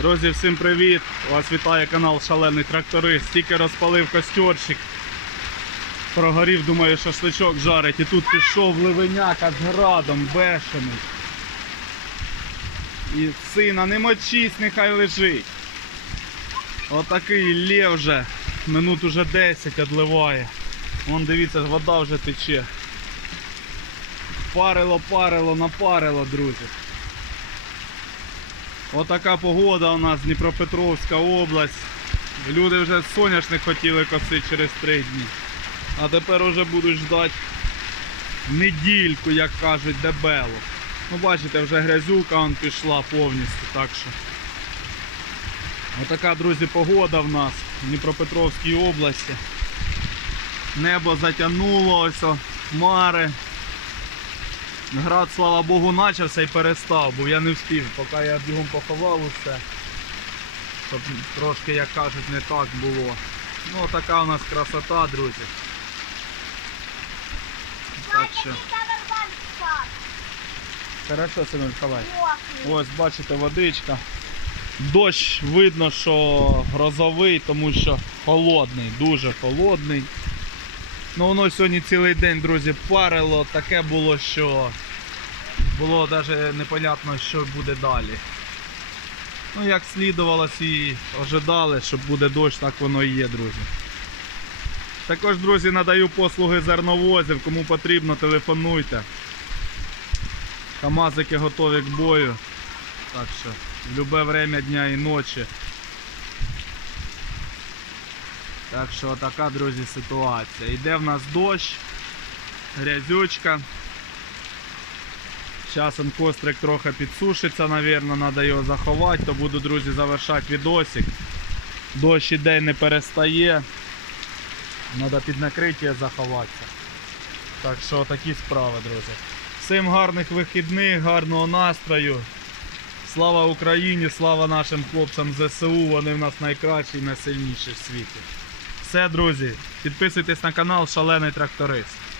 Друзі, всім привіт! Вас вітає канал Шалений Тракторист. Тільки розпалив костерчик. Прогорів, думаю, шашличок жарить. І тут пішов ливеняка з градом, бешений. І сина, не мочись, нехай лежить. Отакий лев вже. Минут уже 10 одливає. Вон дивіться, вода вже тече. Парило, парило, напарило, друзі. Отака погода у нас Дніпропетровська область. Люди вже соняшник хотіли косити через три дні. А тепер уже будуть ждати недільку, як кажуть, дебело. Ну бачите, вже грязюка он пішла повністю, так що. Отака, друзі, погода в нас в Дніпропетровській області. Небо затягнуло, ось о, хмари. Град, слава Богу, начався і перестав, бо я не встиг, поки я бігом поховав усе. Щоб трошки, як кажуть, не так було. Ну така у нас красота, друзі. Так що. Хорошо, Семен Миколай. Ось бачите водичка. Дощ видно, що грозовий, тому що холодний, дуже холодний. Ну воно сьогодні цілий день, друзі, парило, таке було, що було навіть непонятно, що буде далі. Ну, як слідувалось і ожидали, що буде дощ, так воно і є, друзі. Також, друзі, надаю послуги зерновозів, кому потрібно, телефонуйте. Камазики готові к бою. Так що, в любе время дня і ночі. Так що така, друзі, ситуація. Йде в нас дощ, грязючка. Зараз кострик трохи підсушиться, мабуть, треба його заховати, то буду, друзі, завершати відосик. Дощ іде не перестає. Треба під накриття заховатися. Так що такі справи, друзі. Всім гарних вихідних, гарного настрою. Слава Україні, слава нашим хлопцям ЗСУ, вони в нас найкращі і найсильніші в світі. Все, друзі, підписуйтесь на канал Шалений Тракторист.